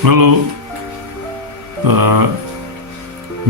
Hello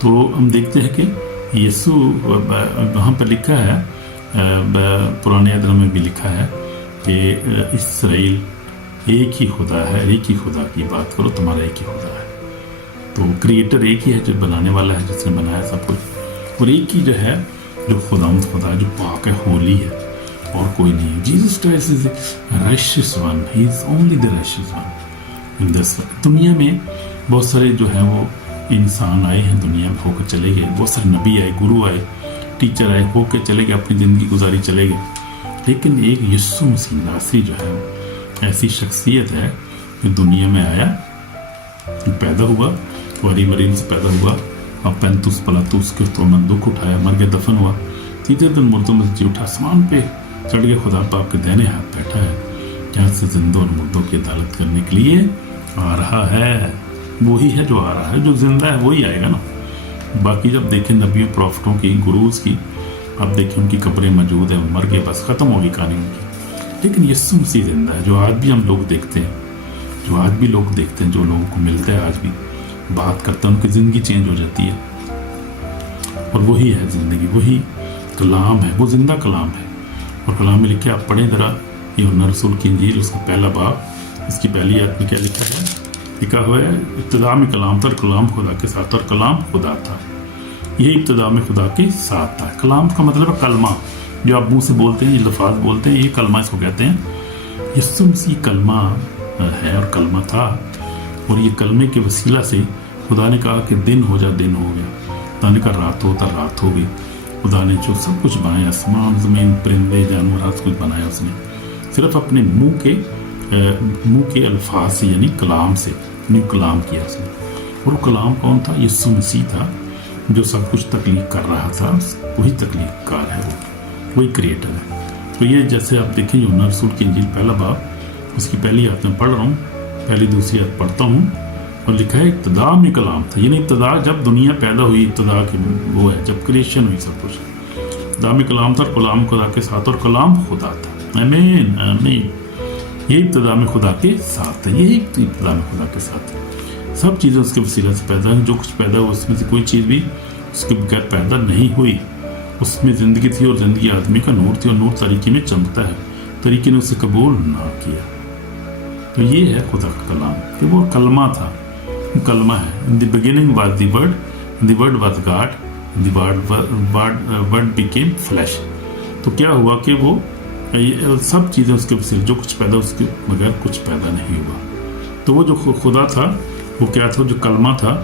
تو ہم دیکھتے ہیں کہ یسوع وہاں پر لکھا ہے، پرانے عہد میں بھی لکھا ہے کہ اسرائیل ایک ہی خدا ہے، ایک ہی خدا کی بات کرو، تمہارا ایک ہی خدا ہے۔ تو کریٹر ایک ہی ہے جو بنانے والا ہے، جس نے بنایا سب کچھ، اور ایک ہی جو ہے جو خدا جو پاک ہے، ہولی ہے، اور کوئی نہیں۔ Jesus Christ is righteous one, he is only the righteous one in this world۔ دنیا میں بہت سارے جو ہیں وہ انسان آئے ہیں، دنیا میں ہو کے چلے گئے، بہت سارے نبی آئے، گرو آئے، ٹیچر آئے، ہو کے چلے گئے، اپنی زندگی گزاری چلے گئے، لیکن ایک یسوع مسیح ناصری جو ہے ایسی شخصیت ہے جو دنیا میں آیا، پیدا ہوا، وری مریم سے پیدا ہوا، اور پینتوس پلاتوس کے تو میں دکھ اٹھایا، مر کے دفن ہوا، تیسرے دن مردوں میں سے جی اٹھا، آسمان پہ چڑھ کے خدا پاک کے دہنے ہاتھ بیٹھا ہے، جہاں سے زندوں اور مردوں کی عدالت کرنے کے لیے آ رہا ہے۔ وہی ہے جو آ رہا ہے، جو زندہ ہے وہی آئے گا نا۔ باقی جب دیکھیں نبیوں پروفٹوں کی، گروز کی، اب دیکھیں ان کی قبریں موجود ہیں، مر گئے، بس ختم ہوگی کہانی ان کی۔ لیکن یسوع مسیح زندہ ہے، جو آج بھی ہم لوگ دیکھتے ہیں، جو آج بھی لوگ دیکھتے ہیں، جو لوگوں کو ملتا ہے آج بھی، بات کرتا ہے، ان کی زندگی چینج ہو جاتی ہے، اور وہی ہے زندگی، وہی کلام ہے، وہ زندہ کلام ہے۔ اور کلام میں لکھا ہے، آپ پڑھیں ذرا یوحنا رسول کی انجیل، اس کا پہلا باب، اس کی پہلی آیت میں کیا لکھا ہے؟ لکھا ہوا ہے، ابتدا میں کلام تھا، اور کلام خدا کے ساتھ، اور کلام خدا تھا۔ یہ ابتدا میں خدا کے ساتھ تھا۔ کلام کا مطلب ہے کلمہ، جو آپ منہ سے بولتے ہیں، یہ لفاظ بولتے ہیں، یہ کلمہ اس کو کہتے ہیں۔ یسوع مسیح کلمہ ہے اور کلمہ تھا، اور یہ کلمے کے وسیلہ سے خدا نے کہا کہ دن ہو جا، دن ہو گیا، خدا نے کہا رات ہوتا، رات ہو گئی۔ خدا نے جو سب کچھ بنایا، آسمان زمین پرندے جانور، سب کچھ بنایا اس نے صرف اپنے منہ کے الفاظ سے، یعنی کلام سے، نیو کلام کیا اس نے۔ اور وہ کلام کون تھا؟ یسوع مسیح تھا، جو سب کچھ تخلیق کر رہا تھا، وہی تخلیق کار ہے، وہی کریٹر ہے۔ تو یہ جیسے آپ دیکھیں یوحنا رسول کی انجیل پہلا باب، اس کی پہلی آیت میں پڑھ رہا ہوں، پہلی دوسری آیت پڑھتا ہوں، اور لکھا ہے ابتدا میں کلام تھا، یعنی ابتدا جب دنیا پیدا ہوئی، ابتدا کی وہ ہے جب کریشن ہوئی سب کچھ، ابتدا میں کلام تھا، اور کلام خدا کے ساتھ، اور کلام خدا تھا۔ آمین آمین۔ یہ ابتدا میں خدا کے ساتھ ہے، یہی ابتدا میں خدا کے ساتھ ہے۔ سب چیزیں اس کے وسیلہ سے پیدا ہیں، جو کچھ پیدا ہوا اس میں سے کوئی چیز بھی اس کے بغیر پیدا نہیں ہوئی۔ اس میں زندگی تھی، اور زندگی آدمی کا نور تھی، اور نور تاریکی میں چمکتا ہے، تاریکی نے اسے قبول نہ کیا۔ تو یہ ہے خدا کا کلام، کہ وہ کلمہ تھا، کلمہ ہے۔ In the beginning was the word, and the word was God, and the word became flesh۔ تو کیا ہوا کہ وہ سب چیزیں اس کے وسیلے، جو کچھ پیدا اس کے بغیر کچھ پیدا نہیں ہوا۔ تو وہ جو خدا تھا، وہ کیا تھا؟ جو کلمہ تھا،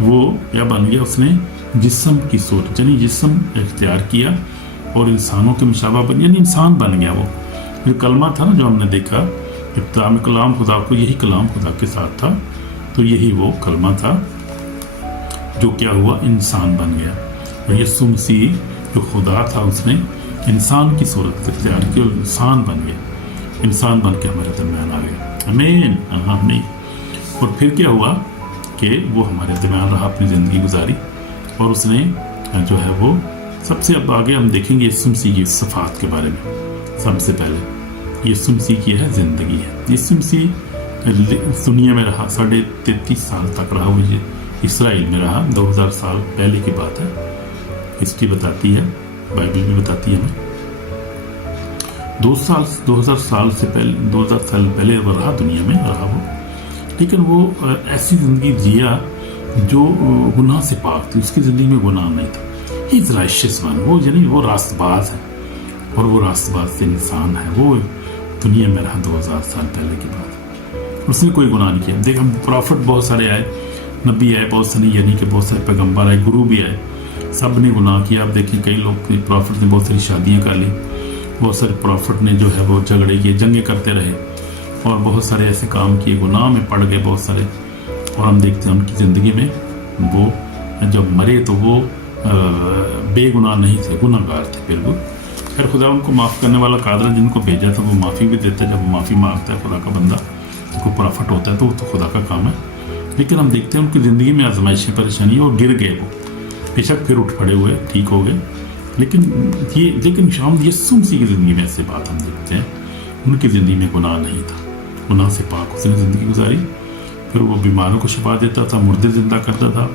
وہ کیا بن گیا؟ اس نے جسم کی صورت، یعنی جسم اختیار کیا، اور انسانوں کے مشابہ بن، یعنی انسان بن گیا۔ وہ جو کلمہ تھا نا، جو ہم نے دیکھا ابتدا میں کلام خدا کو، یہی کلام خدا کے ساتھ تھا، تو یہی وہ کلمہ تھا جو کیا ہوا؟ انسان بن گیا۔ اور یسوع مسیح جو خدا تھا، اس نے انسان کی صورت اختیار کی، اور انسان بن گیا، انسان بن کے ہمارے درمیان آ گیا۔ آمین آمین۔ اور پھر کیا ہوا کہ وہ ہمارے درمیان رہا، اپنی زندگی گزاری، اور اس نے جو ہے وہ سب سے، اب آگے ہم دیکھیں گے یسوع مسیح کی صفات کے بارے میں۔ سب سے پہلے یسوع مسیح کی ہے زندگی ہے۔ یسوع مسیح دنیا میں رہا، 33.5 سال تک رہا، وہ اسرائیل میں رہا، 2000 سال پہلے کی بات ہے، ہسٹری بتاتی ہے، بائبل بھی بتاتی ہے ہمیں۔ 2000 سال سے پہلے، 2000 سال پہلے وہ رہا، دنیا میں رہا وہ، لیکن وہ ایسی زندگی جیا جو گناہ سے پاک تھی، اس کی زندگی میں گناہ نہیں تھا۔ ہی از رائشیس ون، وہ یعنی وہ راست باز ہے، اور وہ راست باز سے انسان ہے، وہ دنیا میں رہا 2000 سال پہلے کی بات ہے۔ اس نے کوئی گناہ نہیں کیا۔ دیکھ، ہم پروفٹ بہت سارے آئے، نبی آئے بہت سارے، یعنی کہ بہت سارے پیغمبر آئے، گرو بھی آئے، سب نے گناہ کیا۔ اب دیکھیں کئی لوگ، پروفٹ نے بہت ساری شادیاں کر لی، بہت سارے پروفٹ نے جو ہے وہ جھگڑے کیے، جنگیں کرتے رہے، اور بہت سارے ایسے کام کیے، گناہ میں پڑ گئے بہت سارے۔ اور ہم دیکھتے ہیں ان کی زندگی میں، وہ جب مرے تو وہ بے گناہ نہیں تھے، گناہ گار تھے بالکل۔ پھر خدا ان کو معاف کرنے والا قادر ہے، جن کو بھیجا تھا وہ معافی بھی دیتا ہے۔ جب وہ معافی مانگتا ہے خدا کا بندہ، کوئی پرافٹ ہوتا ہے، تو وہ تو خدا کا کام ہے۔ لیکن ہم دیکھتے ہیں ان کی زندگی میں آزمائشیں، پریشانیاں، اور گر گئے وہ، بے شک پھر اٹھ پڑے ہوئے، ٹھیک ہو گئے۔ لیکن شام یسوع مسیح کی زندگی میں ایسے بات ہم دیکھتے ہیں، ان کی زندگی میں گناہ نہیں تھا، گناہ سے پاک اس نے زندگی گزاری۔ پھر وہ بیماروں کو شفا دیتا تھا، مردے زندہ کرتا تھا،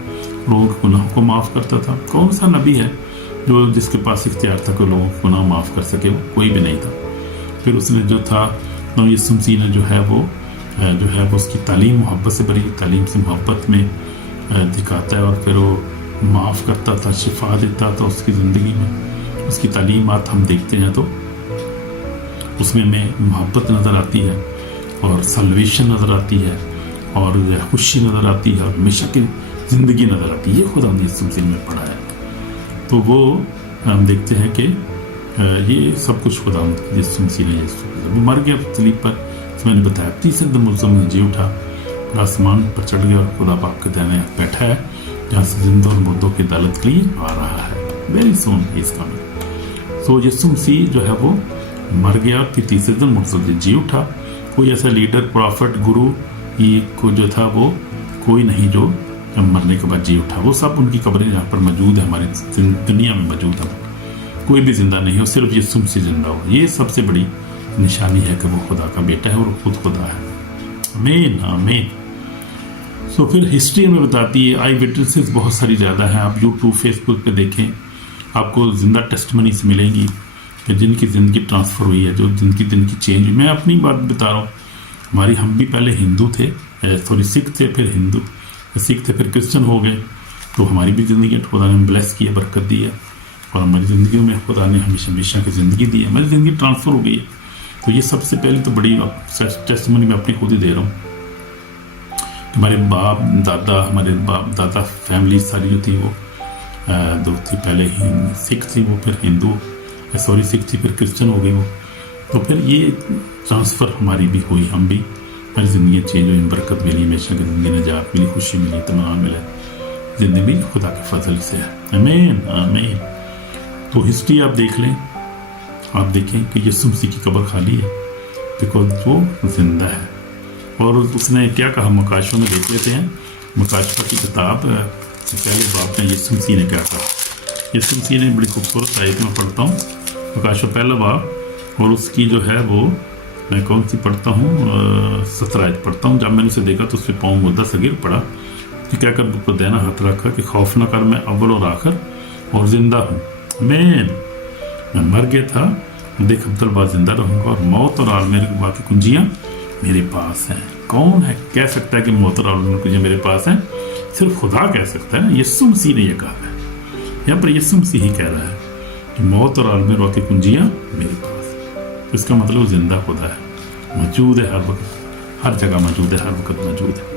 لوگوں کے گناہوں کو معاف کرتا تھا. کون سا نبی ہے جو جس کے پاس اختیار تھا کہ لوگوں کے گناہ معاف کر سکے؟ وہ کوئی بھی نہیں تھا. پھر اس نے جو تھا یسوع مسیح نے جو ہے وہ اس کی تعلیم محبت سے بھری تعلیم سے محبت میں دکھاتا ہے، اور پھر وہ معاف کرتا تھا، شفا دیتا تھا اس کی زندگی میں. اس کی تعلیمات ہم دیکھتے ہیں تو اس میں محبت نظر آتی ہے، اور سلویشن نظر آتی ہے، اور خوشی نظر آتی ہے، اور ہمیشہ کی زندگی نظر آتی ہے. یہ خدا نے یسوع مسیح میں پڑھا ہے. تو وہ ہم دیکھتے ہیں کہ یہ سب کچھ خدا یسوع مسیح نے وہ مر گیا صلیب پر. میں نے بتایا تیسرے دن مسلم جی اٹھا اور آسمان پر چڑھ گیا، اور خدا باپ کے دائیں بیٹھا ہے جہاں سے زندہ اور مردوں کی عدالت کے لیے آ رہا ہے. ویری سون اس کا سو یسوع مسیح جو ہے وہ مر گیا، پھر تیسرے دن مسلم جی اٹھا. کوئی ایسا لیڈر، پرافٹ، گرو کو جو تھا وہ کوئی نہیں جو مرنے کے بعد جی اٹھا. وہ سب ان کی قبریں یہاں پر موجود ہیں، ہماری دنیا میں موجود ہیں. کوئی بھی زندہ نہیں ہو، صرف یسوع مسیح زندہ ہو. یہ سب سے بڑی نشانی ہے کہ وہ خدا کا بیٹا ہے اور خود خدا ہے. آمین آمین. سو پھر ہسٹری ہمیں بتاتی ہے، آئی وٹنسز بہت ساری زیادہ ہیں. آپ یوٹیوب، فیس بک پہ دیکھیں، آپ کو زندہ ٹیسٹمنیز ملیں گی کہ جن کی زندگی ٹرانسفر ہوئی ہے، جو جن کی چینج ہوئی. میں اپنی بات بتا رہا ہوں. ہم بھی پہلے ہندو تھے، سکھ تھے، پھر ہندو، سکھ تھے، پھر کرسچن ہو گئے. تو ہماری بھی زندگی خدا نے بلیس کی ہے، برکت دی ہے، اور ہماری زندگی میں خدا نے ہمیشہ کی زندگی دی ہے. ہماری زندگی ٹرانسفر ہو گئی ہے. تو یہ سب سے پہلے تو بڑی ٹیسٹمنی میں اپنی خود ہی دے رہا ہوں. ہمارے باپ دادا فیملی ساری جو تھی وہ دو تھی، پہلے سکھ تھی، وہ پھر ہندو، سکھ تھی، پھر کرسچن ہو گئی وہ. تو پھر یہ ٹرانسفر ہماری بھی ہوئی، ہم بھی ہماری زندگی چینج ہوئی، برکت ملی، ہمیشہ کی زندگی نجات ملی، خوشی ملی، اطمینان ملا. زندگی خدا کے فضل سے ہے. آمین آمین. تو ہسٹری آپ دیکھ لیں، آپ دیکھیں کہ یسوع مسیح کی قبر خالی ہے بیکاز وہ زندہ ہے. اور اس نے کیا کہا؟ مکاشفہ میں دیکھ لیتے ہیں. مکاشفہ کی کتاب پہلے باب میں یسوع مسیح نے کیا کہا. یسوع مسیح نے بڑی خوبصورت آیت میں پڑھتا ہوں، مکاشفہ پہلا باب، اور اس کی جو ہے وہ میں کون سی پڑھتا ہوں، 17 آیت پڑھتا ہوں. جب میں نے اسے دیکھا تو اس پہ پاؤں مدہ صغیر پڑا کہ کیا کر کو دینا ہاتھ رکھا کہ خوف نہ کر، میں اول اور آخر اور زندہ ہوں. میں مر گیا تھا، دیکھ عبدالباد زندہ رہوں گا، اور موت اور عالم ارواح کی کنجیاں میرے پاس ہیں. کون ہے کہہ سکتا ہے کہ موت اور عالم کنجیاں میرے پاس ہیں؟ صرف خدا کہہ سکتا ہے. یسوع مسیح نے یہ کہا ہے. یہاں پر یسوع مسیح ہی کہہ رہا ہے کہ موت اور عالم ارواح کی کنجیاں میرے پاس. اس کا مطلب زندہ خدا ہے، موجود ہے، ہر وقت ہر جگہ موجود ہے، ہر وقت موجود ہے.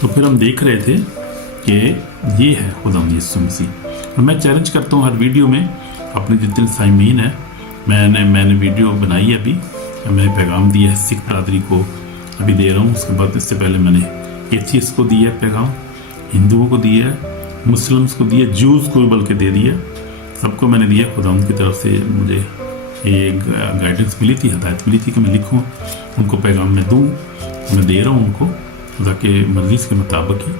تو پھر ہم دیکھ رہے تھے کہ یہ ہے خدا یسوع مسیح. اور میں چیلنج کرتا ہوں ہر ویڈیو میں اپنے جتنے سامعین ہیں، میں نے ویڈیو بنائی ہے، ابھی میں پیغام دیا ہے سکھ برادری کو، ابھی دے رہا ہوں. اس کے بعد اس سے پہلے میں نے ایتھیس کو دیا ہے پیغام، ہندوؤں کو دیا ہے، مسلمس کو دیا، جوز کو بلکہ دے دیا. سب کو میں نے دیا. خدا ان کی طرف سے مجھے ایک گائیڈنس ملی تھی، ہدایت ملی تھی کہ میں لکھوں، ان کو پیغام میں دوں. میں دے رہا ہوں ان کو خدا کے مرضی کے مطابق ہی.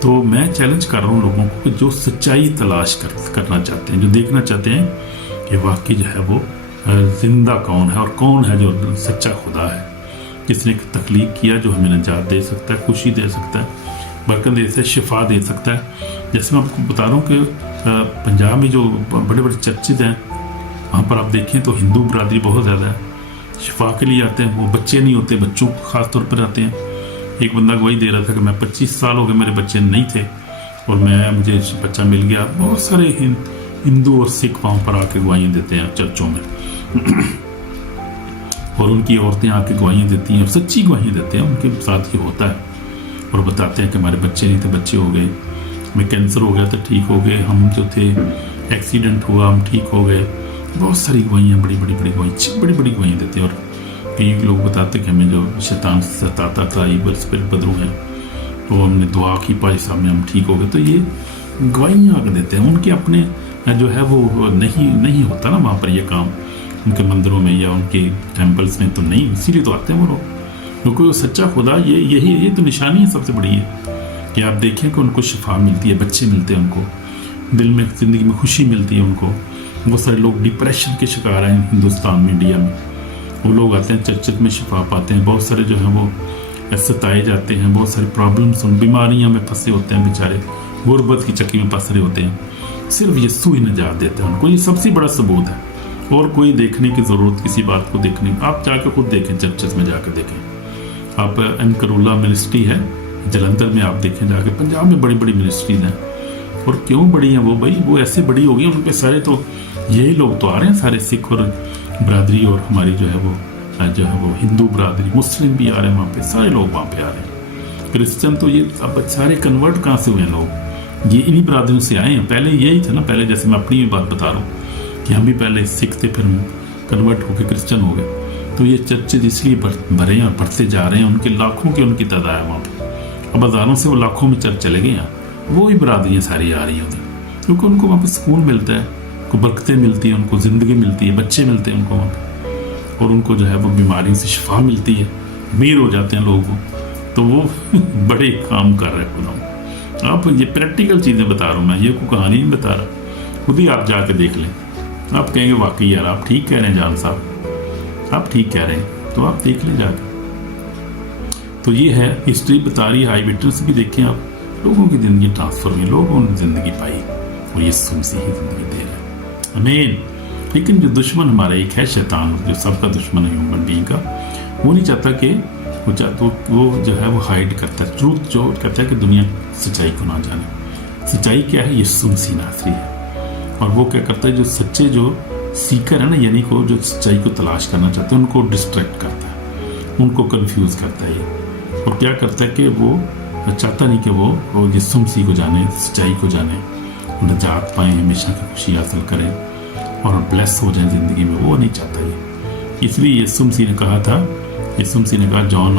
تو میں چیلنج کر رہا ہوں لوگوں کو کہ جو سچائی تلاش کرنا چاہتے ہیں، جو دیکھنا چاہتے ہیں کہ واقعی جو ہے وہ زندہ کون ہے، اور کون ہے جو سچا خدا ہے، جس نے تخلیق کیا، جو ہمیں نجات دے سکتا ہے، خوشی دے سکتا ہے، برکت دے سکتا ہے، شفا دے سکتا ہے. جیسے میں آپ کو بتا رہا ہوں کہ پنجاب میں جو بڑے بڑے چرچز ہیں، وہاں پر آپ دیکھیں تو ہندو برادری بہت زیادہ ہے. شفا کے لیے آتے ہیں، وہ بچے نہیں ہوتے، بچوں کو خاص طور پر آتے ہیں. ایک بندہ گواہی دے رہا تھا کہ میں 25 سال ہو گئے میرے بچے نہیں تھے، اور مجھے بچہ مل گیا. بہت سارے ہندو اور سکھ وہاں پر آ کے گواہیاں دیتے ہیں چرچوں میں، اور ان کی عورتیں آ کے گواہیاں دیتی ہیں، سچی گواہیاں دیتے ہیں. ان کے ساتھ یہ ہوتا ہے، اور بتاتے ہیں کہ ہمارے بچے نہیں تھے، بچے ہو گئے، ہمیں کینسر ہو گیا تھا، ٹھیک ہو گئے، ہم جو تھے ایکسیڈنٹ ہوا، ہم ٹھیک ہو گئے. بہت ساری گواہیاں، بڑی بڑی گواہیاں دیتے ہیں. اور کئی لوگ بتاتے کہ ہمیں جو شیطان ستاتا تھا، ایول اسپرٹ بدرو ہیں، تو ہم نے دعا کی، پائی صاحب میں ہم ٹھیک ہو گئے. تو یہ گواہیاں آ کے دیتے ہیں. ان کے اپنے جو ہے وہ نہیں ہوتا نا وہاں پر یہ کام، ان کے مندروں میں یا ان کے ٹیمپلز میں تو نہیں. اسی لیے تو آتے ہیں وہ لوگ، کیونکہ وہ سچا خدا یہ تو نشانی ہے سب سے بڑی ہے کہ آپ دیکھیں کہ ان کو شفا ملتی ہے، بچے ملتے ہیں، ان کو دل میں، زندگی میں خوشی ملتی ہے ان کو. بہت سارے لوگ ڈپریشن کے شکار ہیں ہندوستان میں، انڈیا میں. وہ لوگ آتے ہیں چرچ میں شفا پاتے ہیں. بہت سارے جو ہیں وہ ستائے جاتے ہیں, بہت ساری پرابلمس, بیماریاں میں پھنسے ہوتے ہیں بیچارے, غربت کی چکی میں پھنس رہے ہوتے ہیں, صرف یسوع ہی نجات دیتے ہیں ان کو. یہ سب سے بڑا ثبوت ہے, اور کوئی دیکھنے کی ضرورت کسی بات کو دیکھنے, آپ جا کے خود دیکھیں, چرچز میں جا کے دیکھیں. آپ انکرولہ منسٹری ہے جلندھر میں, آپ دیکھیں جا کے. پنجاب میں بڑی بڑی منسٹریز ہیں, اور کیوں بڑی ہیں وہ بھائی, وہ ایسے بڑی ہو گئی ان پہ سارے تو یہی لوگ تو آ رہے ہیں, سارے سکھ اور برادری, اور ہماری جو ہے وہ ہندو برادری, مسلم بھی آ رہے ہیں وہاں پہ, سارے لوگ وہاں پہ آ رہے ہیں. کرسچن تو یہ اب سارے کنورٹ کہاں سے ہوئے ہیں لوگ, یہ انہی برادریوں سے آئے ہیں. پہلے یہی تھا نا, پہلے جیسے میں اپنی بات بتا رہا ہوں کہ ہم بھی پہلے سکھ تھے, پھر کنورٹ ہو کے کرسچن ہو گئے. تو یہ چرچز اس لیے بھرے ہیں اور بڑھتے جا رہے ہیں, ان کے لاکھوں کی ان کی تعداد ہے وہاں پہ. اب ہزاروں سے وہ لاکھوں میں چرچ چلے گئے ہیں, وہی برادریاں ساری آ رہی ہوتی ہیں, کیونکہ ان کو وہاں پہ سکون ملتا ہے, ان کو برکتیں ملتی ہیں, ان کو زندگی ملتی ہے, بچے ملتے ہیں ان کو وہاں پہ, اور ان کو جو ہے وہ بیماری سے شفا ملتی ہے, امیر ہو جاتے ہیں لوگوں. تو وہ بڑے کام کر رہے ہیں خدا. آپ یہ پریکٹیکل چیزیں بتا رہا ہوں میں, یہ کوئی کہانی نہیں بتا رہا, خود ہی آپ جا کے دیکھ لیں. آپ کہیں گے واقعی یار آپ ٹھیک کہہ رہے ہیں جان صاحب, آپ ٹھیک کہہ رہے ہیں, تو آپ دیکھ لیں جا کے. تو یہ ہے ہسٹری بتا رہی ہے, آئی وٹنس بھی دیکھیں آپ, لوگوں کی زندگی ٹرانسفر ہوئی, لوگوں نے زندگی پائی, اور یسوع سے ہی زندگی دے رہے ہیں. آمین. لیکن جو دشمن ہمارا ایک ہے شیطان, جو سب کا دشمن ہے ہیومن بینگ کا, وہ نہیں چاہتا کہ وہ جو ہے وہ ہائیڈ کرتا ہے ٹروتھ, جو کہتا ہے کہ دنیا سچائی کو نہ جانے. سچائی کیا ہے؟ یسوع مسیح ناصری ہے. اور وہ کیا کرتا ہے, جو سچے جو سیکر ہے نا, یعنی کو جو سچائی کو تلاش کرنا چاہتے ہیں, ان کو ڈسٹریکٹ کرتا ہے, ان کو کنفیوز کرتا ہے. اور کیا کرتا ہے کہ وہ چاہتا نہیں کہ وہ یسوع مسیح کو جانے, سچائی کو جانے, نجات پائیں, ہمیشہ کی خوشی حاصل کریں اور بلیس ہو جائیں زندگی میں, وہ نہیں چاہتا یہ. اس لیے یسوع مسیح نے کہا تھا, یسوع مسیح نے کہا, جون,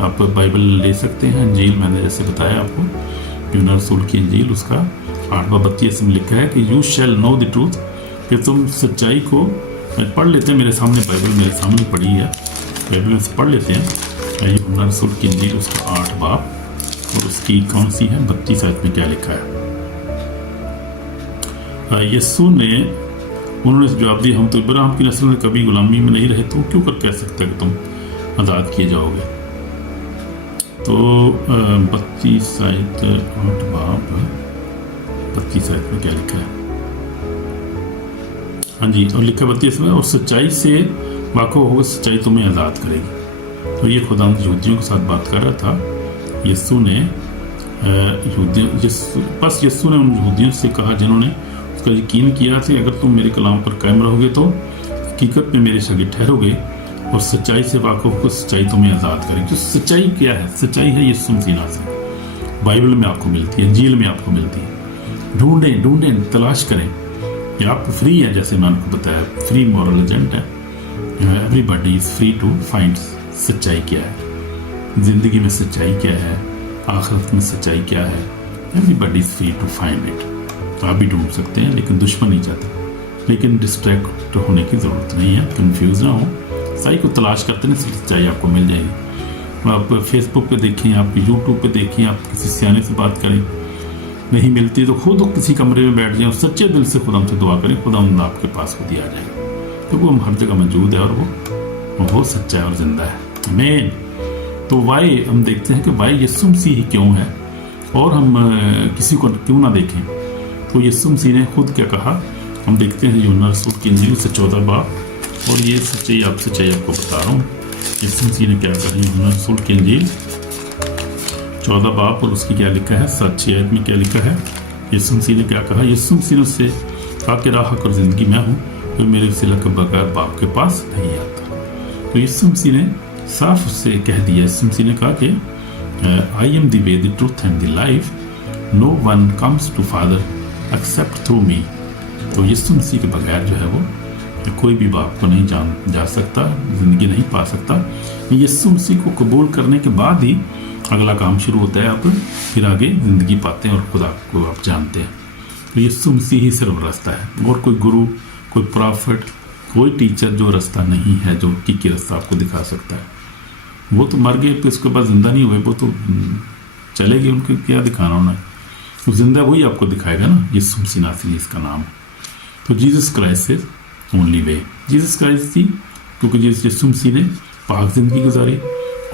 آپ بائبل لے سکتے ہیں, انجیل میں نے جیسے بتایا آپ کو, یوحنا رسول کی انجیل, اس کا 8:32 میں لکھا ہے کہ you shall know the truth, کہ تم سچائی کو, پڑھ لیتے ہیں میرے سامنے, بائبل میرے سامنے پڑھی ہے, بائبل میں سے پڑھ لیتے ہیں. یوحنا رسول کی انجیل اس کا 8 باب, اور اس کی کون سی ہے 32 آیت میں کیا لکھا ہے. یسوع نے, انہوں نے جواب دیا, ہم تو ابراہیم کی نسل میں کبھی غلامی میں نہیں رہے, تو کیوں کر کہہ سکتا ہے کہ تم آزاد کیے جاؤ گے. تو 32 آیت 8 باب 32 آیت میں کیا لکھا ہے, ہاں جی, اور لکھا 32 میں, اور سچائی سے واقف ہوگا, سچائی تمہیں آزاد کرے گی. تو یہ خدا یہودیوں کے ساتھ بات کر رہا تھا. یسوع نے بس یسوع نے ان یہودیوں سے کہا جنہوں نے اس کا یقین کیا تھا, اگر تم میرے کلام پر قائم رہو گے تو حقیقت میں میرے شاگرد ٹھہرو گے, اور سچائی سے واقف ہو, سچائی تمہیں آزاد کرے گی. جو سچائی کیا ہے؟ سچائی ہے یسوع مسیح ناصری. بائبل میں آپ کو ملتی ہے, انجیل میں آپ کو ملتی ہے. ڈھونڈیں, تلاش کریں. یہ آپ کو فری ہے, جیسے میں نے کو بتایا, فری مورل ایجنٹ ہے. Everybody is free to find سچائی کیا ہے, زندگی میں سچائی کیا ہے, آخرت میں سچائی کیا ہے. Everybody is free to find it. آپ بھی ڈھونڈ سکتے ہیں, لیکن دشمن نہیں چاہتے. لیکن ڈسٹریکٹ ہونے کی ضرورت نہیں ہے, کنفیوز نہ ہو, سچائی کو تلاش کرتے ہیں, سچائی آپ کو مل جائے گی. آپ فیس بک پہ دیکھیں, آپ یوٹیوب پہ دیکھیں, آپ کسی سیانے سے بات کریں, نہیں ملتی تو خود کسی کمرے میں بیٹھ جائیں, اور سچے دل سے خدا سے دعا کریں, خدا آپ کے پاس خود ہی آ جائے گا, کیونکہ وہ ہر جگہ موجود ہے, اور وہ سچا ہے اور زندہ ہے. آمین. تو وائی ہم دیکھتے ہیں کہ وائی یسوع مسیح ہی کیوں ہے, اور ہم کسی کو کیوں نہ دیکھیں. تو یسوع مسیح نے خود کیا کہا, ہم دیکھتے ہیں یوحنا رسول کی انجیل سے 14 باب, اور یہ سچائی آپ کو بتا رہا ہوں. یسوع مسیح نے کیا کہا, یوحنا رسول کی انجیل 14 باب, اور اس کی کیا لکھا ہے 7 آیت میں کیا لکھا ہے. یسوع مسیح نے کیا کہا, یسوع مسیح نے اس سے کہا کہ راہ اور زندگی میں ہوں, جو میرے وسیلہ کے بغیر باپ کے پاس نہیں آتا. تو یسوع مسیح نے صاف اس سے کہہ دیا. یسوع مسیح نے کہا کہ I am the way, the truth and the life. No one comes to Father except through me. تو یسوع مسیح کے بغیر جو ہے وہ کوئی بھی باپ کو نہیں جا سکتا, زندگی نہیں پا سکتا. یسوع مسیح کو قبول کرنے کے بعد ہی اگلا کام شروع ہوتا ہے, آپ پھر آگے زندگی پاتے ہیں اور خدا کو آپ جانتے ہیں. تو یسوع مسیح ہی صرف راستہ ہے, اور کوئی گرو, کوئی پرافٹ, کوئی ٹیچر جو راستہ نہیں ہے, جو حقیقی راستہ آپ کو دکھا سکتا ہے. وہ تو مر گئے, پھر اس کے بعد زندہ نہیں ہوئے, وہ تو چلے گئے, ان کو کیا دکھانا ہونا ہے. تو زندہ وہی آپ کو دکھائے گا نا, یسوع مسیح ناصری اس کا نام. تو Jesus Christ is only way. Jesus Christ تھی, کیونکہ یسوع مسیح نے پاک زندگی گزاری,